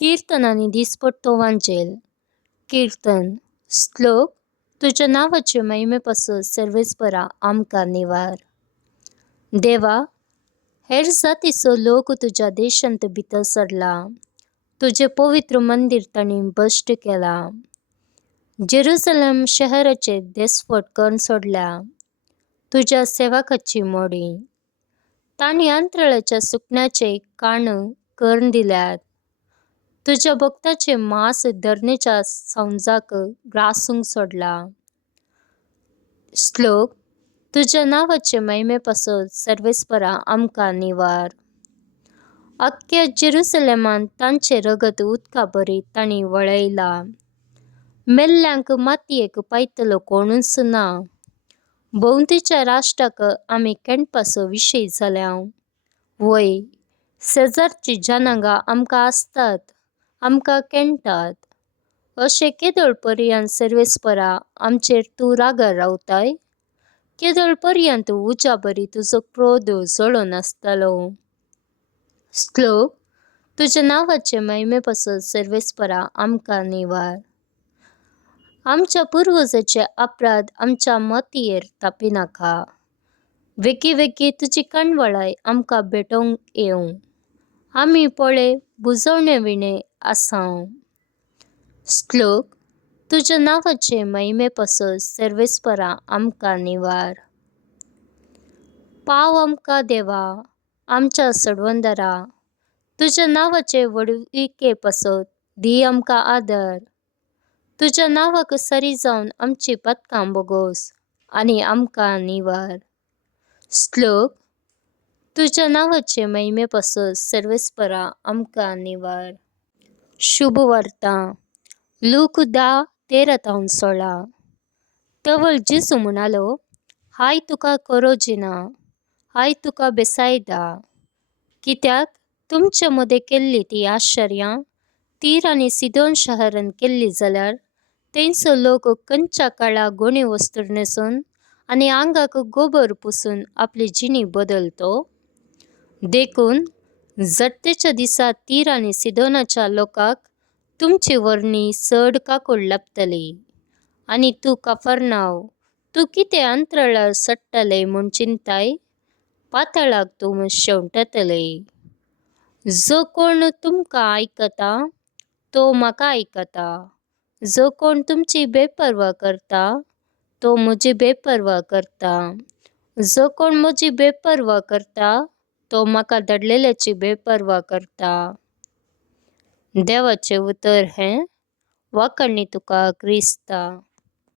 कीर्तनांनी दिसपट्टो वांचेल. कीर्तन श्लोक. तुझ्या नावाचे महिमेपासून सर्वेस्परा आमकां निवार. देवा, हेर जातीचो लोक तुझ्या देशांत भितर सरला. तुझे पवित्र मंदिर तांणी भश्ट केला. जेरुसलेम शहराचे देसफोट करून सोडल्या. तुझ्या सेवकाची मोडी तांणी अंतराळाच्या सुकण्याचे कान करून दिल्यात. तुझ्या भक्ताचे मांस धरणेच्या सांजाक ग्रासूंक सोडला. श्लोक. तुझ्या नावाचे महिमेपासून सर्वेस्परा आमकां निवार. अख्ख्या जेरुसलेमान तांचे रगत उदका बरी तांणी वळयला. मेल्ल्यांक मातयेक पायतलो कोणूच ना. भोंवतीच्या राष्ट्राक आमी केणपाचो विशय जाल्या. वय, शेजारची जनांगां आमकां आसतात, आमकां केणटात. अशें केदोळ पर्यंत सर्वेस्परा आमचेर तूं रागार रावताय? केदोळ पर्यंत उज्या बरी तुजो क्रोध जळोन आसतलो. श्लोक. तुझ्या नावाचे महिमेपासून सर्वेस्परा आमकां निवार. आमच्या पुर्वजाचे अपराध आमच्या मातयेर तापिनाका. वेगी वेगी तुजी कणवळाय आमकां भेटोवंक येवं. आमी पळे बुजवणे विणे आसांव. श्लोक. तुझ्या नावाचे महिमेपासून सर्वेस्परा आमकां निवार. पाव आमकां देवा, आमच्या सडवंदरा. तुझ्या नावाचे व्हडविकेपासून दी आमकां आदर. तुझ्या नावाक सरी जावन आमची पथकां बोगोस आनी आमकां निवार. श्लोक. तुझ्या नावाचे महिमेपासून सर्वेस्परा आमकां निवार. शुभ वार्ता. लूक 10:13-16. तवळ जेसू म्हणालो, हाय तुका कोरोजिना, हाय तुका बेसायदा. कित्याक तुमचे मदें केल्ली ती आश्चर्यां तीर आनी सिदोन शहरान केल्ली जाल्यार थंयचो लोक कंच्या काळा गोणे वस्त्र न्हेसून आनी आंगाक गोबर पुसून आपली जिणी बदलतो. देखून जट्टेच्या दिसा तीर आनी सिदोनाच्या लोकांक तुमची वर्णी चड काकूळ लाभतली. आनी तूं कफरनाव, तूं कितें अंतराळार सडटलें म्हूण चिंताय? पाताळाक तूं शेवंटतलें. जो कोण तुमकां आयकता तो म्हाका आयकता. जो कोण तुमची बेपरवा करता तो म्हजी बेपरवा करता. जो कोण म्हजी बेपरवा करता तो म्हाका धाडलेल्याची बेपरवा करता. देवाचें उतर हें. वाखाणणी तुका क्रिस्ता.